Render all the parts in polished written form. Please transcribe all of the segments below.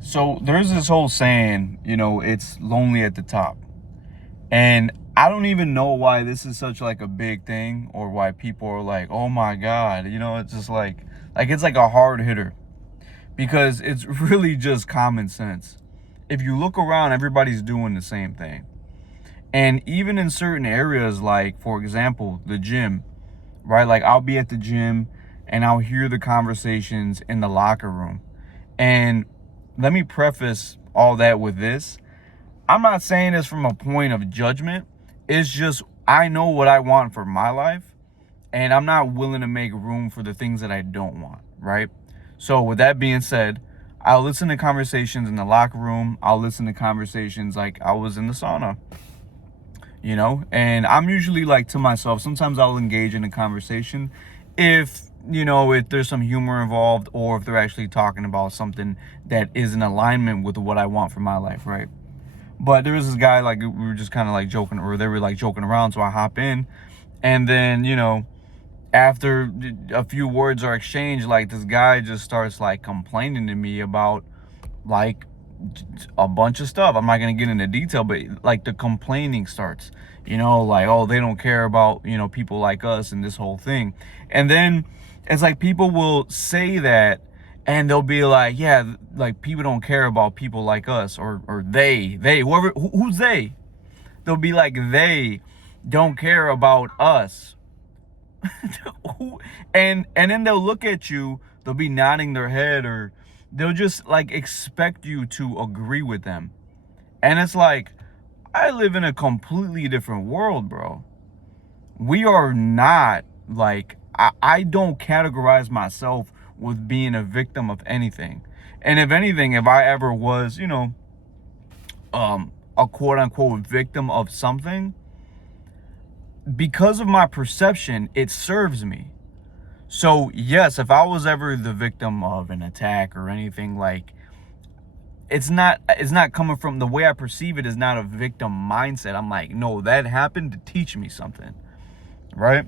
So there's this whole saying, it's lonely at the top. And I don't even know why this is such like a big thing or why people are like, "Oh my God." It's just like it's like a hard hitter because it's really just common sense. If you look around, everybody's doing the same thing. And even in certain areas, like for example, the gym, right? Like I'll be at the gym and I'll hear the conversations in the locker room. And let me preface all that with this. I'm not saying this from a point of judgment. It's just I know what I want for my life, and I'm not willing to make room for the things that I don't want, right? So with that being said, I'll listen to conversations in the locker room. I'll listen to conversations like I was in the sauna, and I'm usually like to myself. Sometimes I'll engage in a conversation if there's some humor involved or if they're actually talking about something that is in alignment with what I want for my life, right? But there was this guy, like, we were just kind of like joking, or they were like joking around. So I hop in, and then, after a few words are exchanged, like this guy just starts like complaining to me about like a bunch of stuff. I'm not going to get into detail, but like the complaining starts, like, oh, they don't care about, people like us and this whole thing. And then it's like people will say that and they'll be like, yeah, like people don't care about people like us, or they, whoever, who's they? They'll be like, they don't care about us. and then they'll look at you, they'll be nodding their head, or they'll just like expect you to agree with them. And it's like, I live in a completely different world, bro. We are not like, I don't categorize myself with being a victim of anything. And if anything, if I ever was, a quote unquote victim of something, because of my perception, it serves me. So yes, if I was ever the victim of an attack or anything, like, it's not coming from the way I perceive it, is not a victim mindset. I'm like, no, that happened to teach me something, right?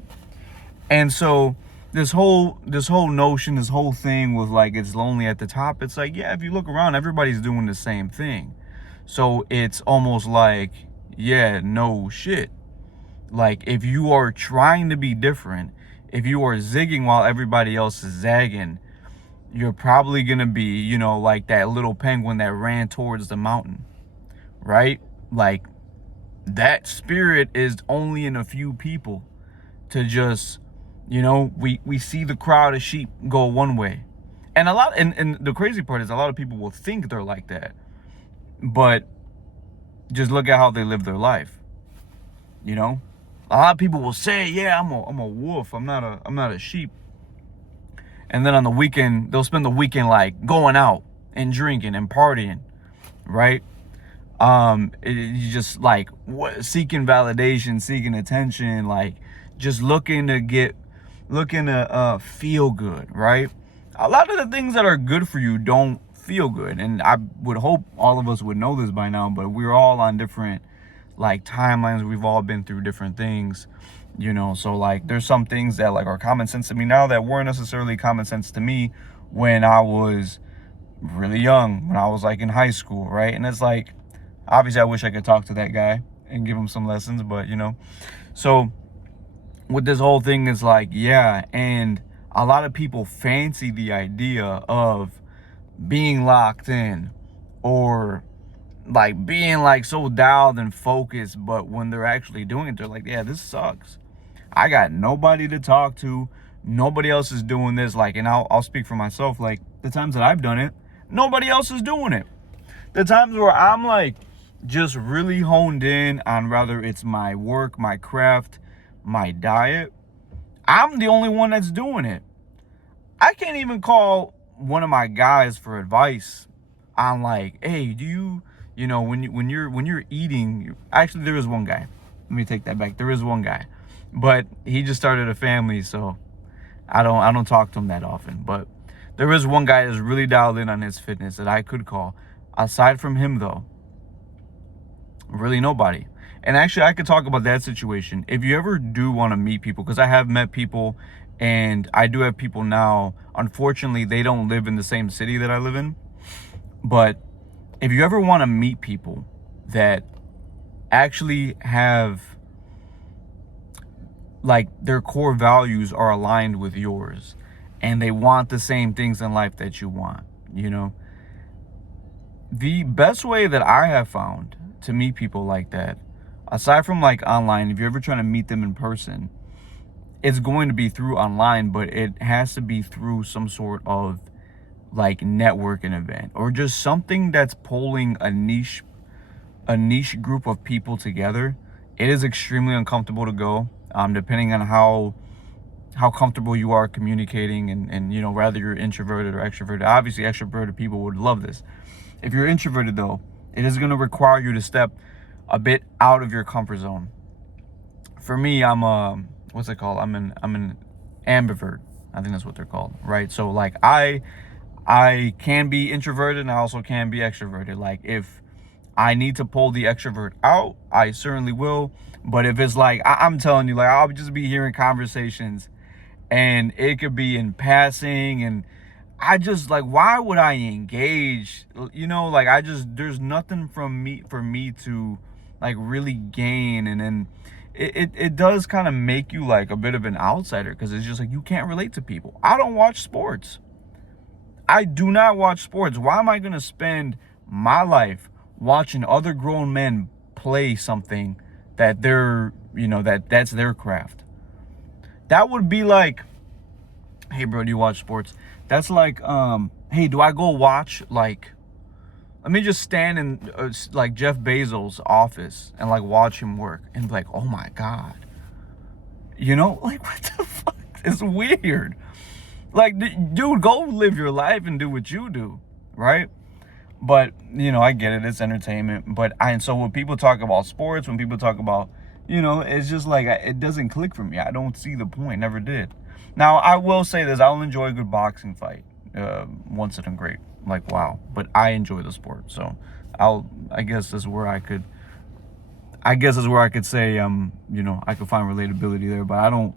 And so this whole notion, this whole thing with like it's lonely at the top, it's like, yeah, if you look around, everybody's doing the same thing. So it's almost like, yeah, no shit. Like, if you are trying to be different, if you are zigging while everybody else is zagging, you're probably gonna be, like that little penguin that ran towards the mountain, right? Like, that spirit is only in a few people to just, we see the crowd of sheep go one way. And and the crazy part is a lot of people will think they're like that. But just look at how they live their life, you know? A lot of people will say, yeah, I'm a wolf. I'm not a sheep. And then on the weekend, they'll spend the weekend like going out and drinking and partying, right? You just like seeking validation, seeking attention, like just looking to feel good, right? A lot of the things that are good for you don't feel good, and I would hope all of us would know this by now. But we're all on different like timelines. We've all been through different things, so like there's some things that like are common sense to me now that weren't necessarily common sense to me when I was really young, when I was like in high school, right? And it's like, obviously I wish I could talk to that guy and give him some lessons, but so with this whole thing is like, yeah, and a lot of people fancy the idea of being locked in, or like being like so dialed and focused, but when they're actually doing it, they're like, yeah, this sucks. I got nobody to talk to. Nobody else is doing this. Like, and I'll speak for myself. Like, the times that I've done it, nobody else is doing it. The times where I'm like just really honed in on whether it's my work, my craft, my diet, I'm the only one that's doing it. I can't even call one of my guys for advice on like, hey, do you, when you're eating. Actually, there is one guy. Let me take that back. There is one guy, but he just started a family, so I don't talk to him that often. But there is one guy that's really dialed in on his fitness that I could call. Aside from him, though, really nobody. And actually, I could talk about that situation. If you ever do want to meet people, because I have met people, and I do have people now. Unfortunately, they don't live in the same city that I live in. But if you ever want to meet people that actually have, like, their core values are aligned with yours and they want the same things in life that you want, the best way that I have found to meet people like that, aside from like online, if you're ever trying to meet them in person, it's going to be through online, but it has to be through some sort of like networking event or just something that's pulling a niche group of people together. It is extremely uncomfortable to go, depending on how comfortable you are communicating, and whether you're introverted or extroverted. Obviously extroverted people would love this. If you're introverted though, it is going to require you to step a bit out of your comfort zone. For me, I'm what's it called? I'm an ambivert. I think that's what they're called, right? So like I can be introverted and I also can be extroverted. Like if I need to pull the extrovert out, I certainly will. But if it's like I'm telling you, like I'll just be hearing conversations and it could be in passing, and I just like, why would I engage? Like there's nothing for me to like really gain. And then it does kind of make you like a bit of an outsider, because it's just like you can't relate to people. I don't watch sports. I do not watch sports. Why am I going to spend my life watching other grown men play something that that's their craft? That would be like, hey bro, do you watch sports? That's like, hey, do I go watch, like, let me just stand in like Jeff Bezos' office and like watch him work and be like, oh my God, like what the fuck? It's weird. Like, dude, go live your life and do what you do, right? But I get it, it's entertainment. But and so when people talk about sports, when people talk about, it's just like, it doesn't click for me. I don't see the point. Never did. Now I will say this: I'll enjoy a good boxing fight once in a great, like, wow. But I enjoy the sport, so I guess that's where I could say I could find relatability there. But I don't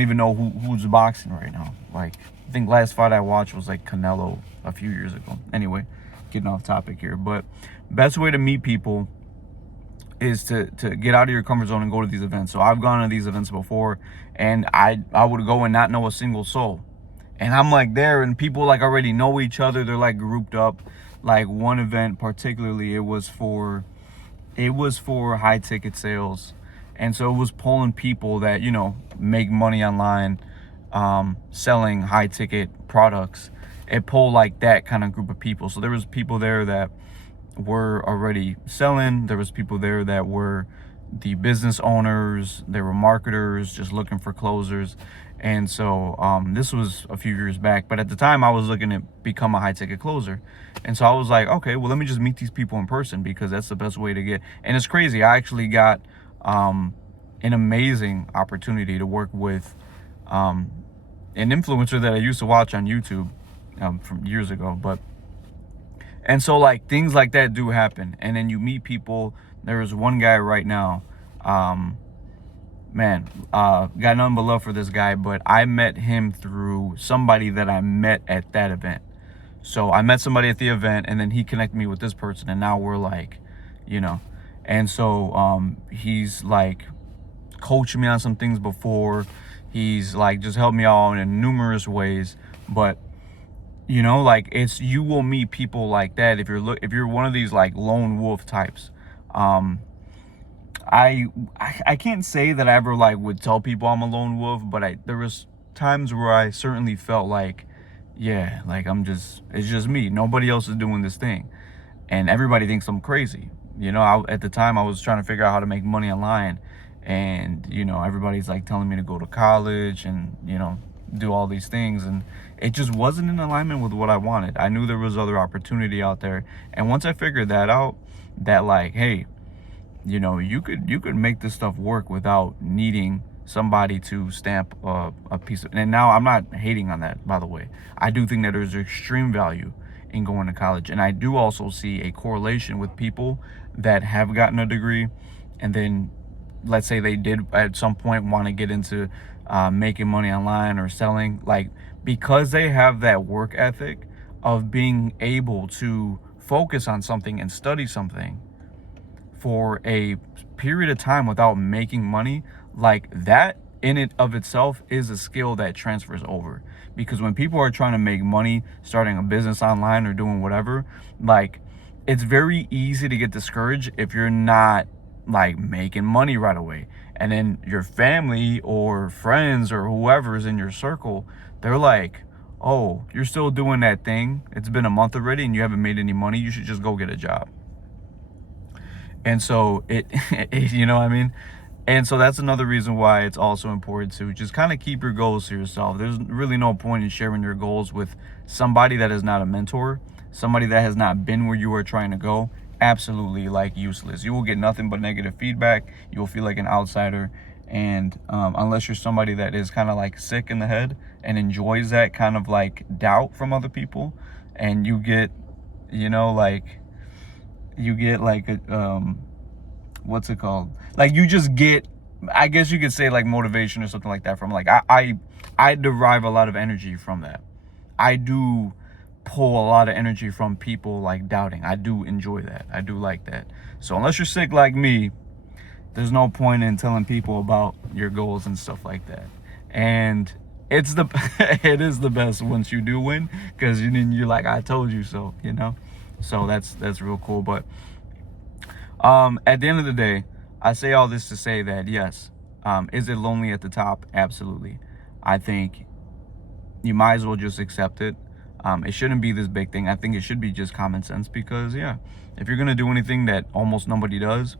even know who's boxing right now. Like, I think last fight I watched was like Canelo a few years ago. Anyway, getting off topic here. But best way to meet people is to get out of your comfort zone and go to these events. So I've gone to these events before, and I would go and not know a single soul. And I'm like there, and people like already know each other. They're like grouped up. Like one event particularly, it was for high ticket sales. And so it was pulling people that, make money online, selling high ticket products. It pulled like that kind of group of people. So there was people there that were already selling. There was people there that were the business owners. There were marketers just looking for closers. And so this was a few years back. But at the time I was looking to become a high ticket closer. And so I was like, okay, well, let me just meet these people in person, because that's the best way to get. And it's crazy. I actually got an amazing opportunity to work with an influencer that I used to watch on YouTube from years ago. And so like things like that do happen. And then you meet people. There is one guy right now, got nothing but love for this guy, but I met him through somebody that I met at that event. So I met somebody at the event, and then he connected me with this person, and now we're like, and so he's like coached me on some things before. He's like just helped me out in numerous ways. But like, you will meet people like that if you're one of these like lone wolf types. I can't say that I ever like would tell people I'm a lone wolf, but there was times where I certainly felt like, yeah, like it's just me. Nobody else is doing this thing, and everybody thinks I'm crazy. At the time I was trying to figure out how to make money online, and everybody's like telling me to go to college and do all these things, and it just wasn't in alignment with what I wanted. I knew there was other opportunity out there, and once I figured that out, that like, hey, you could make this stuff work without needing somebody to stamp a piece of. And now I'm not hating on that, by the way. I do think that there's extreme value in going to college, and I do also see a correlation with people that have gotten a degree, and then let's say they did at some point want to get into making money online or selling, like, because they have that work ethic, of being able to focus on something and study something for a period of time without making money, like that in it of itself is a skill that transfers over. Because when people are trying to make money starting a business online or doing whatever, like, it's very easy to get discouraged if you're not like making money right away. And then your family or friends or whoever's in your circle, they're like, oh, you're still doing that thing, it's been a month already and you haven't made any money, you should just go get a job. And so you know what I mean? And so that's another reason why it's also important to just kind of keep your goals to yourself. There's really no point in sharing your goals with somebody that is not a mentor, somebody that has not been where you are trying to go. Absolutely, like, useless. You will get nothing but negative feedback. You will feel like an outsider. And unless you're somebody that is kind of like sick in the head and enjoys that kind of like doubt from other people, and you get, you know, like, you get like a what's it called, like, you just get, I guess you could say, like, motivation or something like that from, like, I derive a lot of energy from that. I do pull a lot of energy from people like doubting. I do enjoy that. I do like that. So unless you're sick like me, there's no point in telling people about your goals and stuff like that. And it's it is the best once you do win, because you're like, I told you so, you know. So that's real cool. But at the end of the day, I say all this to say that yes, is it lonely at the top? Absolutely. I think you might as well just accept it. It shouldn't be this big thing. I think it should be just common sense, because yeah, if you're gonna do anything that almost nobody does,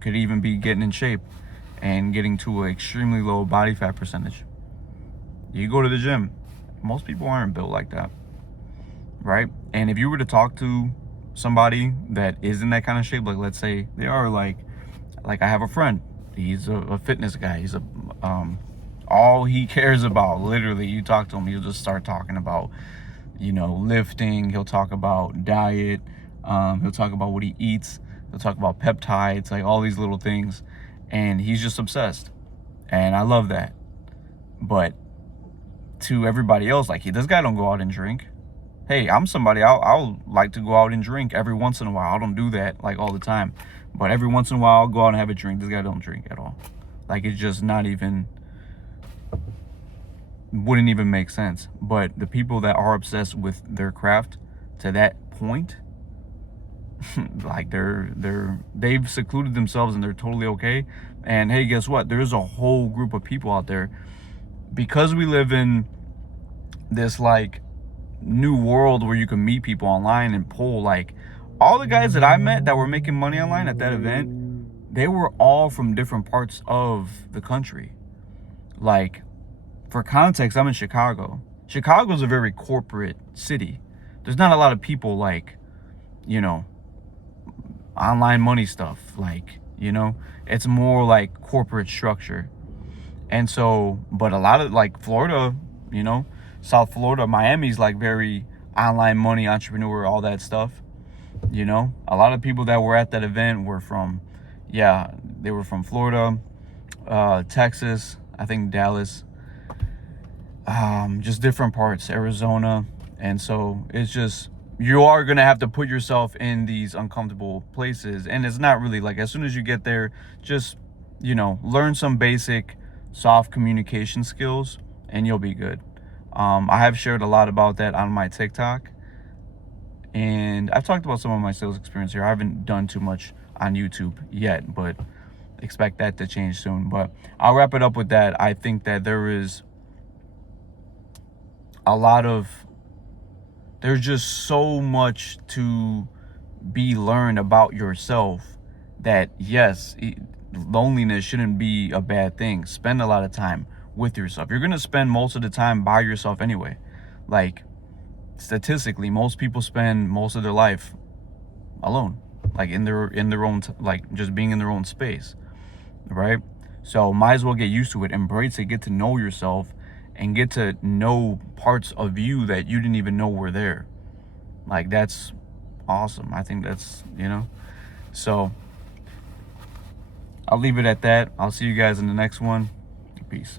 could even be getting in shape and getting to an extremely low body fat percentage. You go to the gym. Most people aren't built like that, right? And if you were to talk to somebody that is in that kind of shape, like, let's say they are like I have a friend, he's a fitness guy, he's a all he cares about, literally, you talk to him, he'll just start talking about, you know, lifting, he'll talk about diet, he'll talk about what he eats, he'll talk about peptides, like all these little things, and he's just obsessed. And I love that. But to everybody else, like, this guy don't go out and drink. Hey, I'm somebody, I'll like to go out and drink every once in a while. I don't do that like all the time, but every once in a while I'll go out and have a drink. This guy don't drink at all. Like, it's just not even, wouldn't even make sense. But the people that are obsessed with their craft to that point, like, they've secluded themselves and they're totally okay. And hey, guess what? There's a whole group of people out there, because we live in this like new world where you can meet people online and pull, like, all the guys that I met that were making money online at that event, they were all from different parts of the country. Like, for context, I'm in Chicago. Chicago's a very corporate city. There's not a lot of people like, you know, online money stuff, like, you know, it's more like corporate structure. And so, but a lot of, like, Florida, you know, South Florida, Miami's like very online money, entrepreneur, all that stuff. You know, a lot of people that were at that event were from, yeah, they were from Florida, Texas, I think Dallas, just different parts, Arizona. And so it's just, you are going to have to put yourself in these uncomfortable places. And it's not really like, as soon as you get there, just, you know, learn some basic soft communication skills and you'll be good. I have shared a lot about that on my TikTok, and I've talked about some of my sales experience here. I haven't done too much on YouTube yet, but expect that to change soon. But I'll wrap it up with that. I think that there's just so much to be learned about yourself that, yes, loneliness shouldn't be a bad thing. Spend a lot of time with yourself. You're gonna spend most of the time by yourself anyway. Like, statistically, most people spend most of their life alone, like in their own like just being in their own space, right? So might as well get used to it, embrace it, get to know yourself, and get to know parts of you that you didn't even know were there. Like, that's awesome. I think that's, you know. So I'll leave it at that. I'll see you guys in the next one. Peace.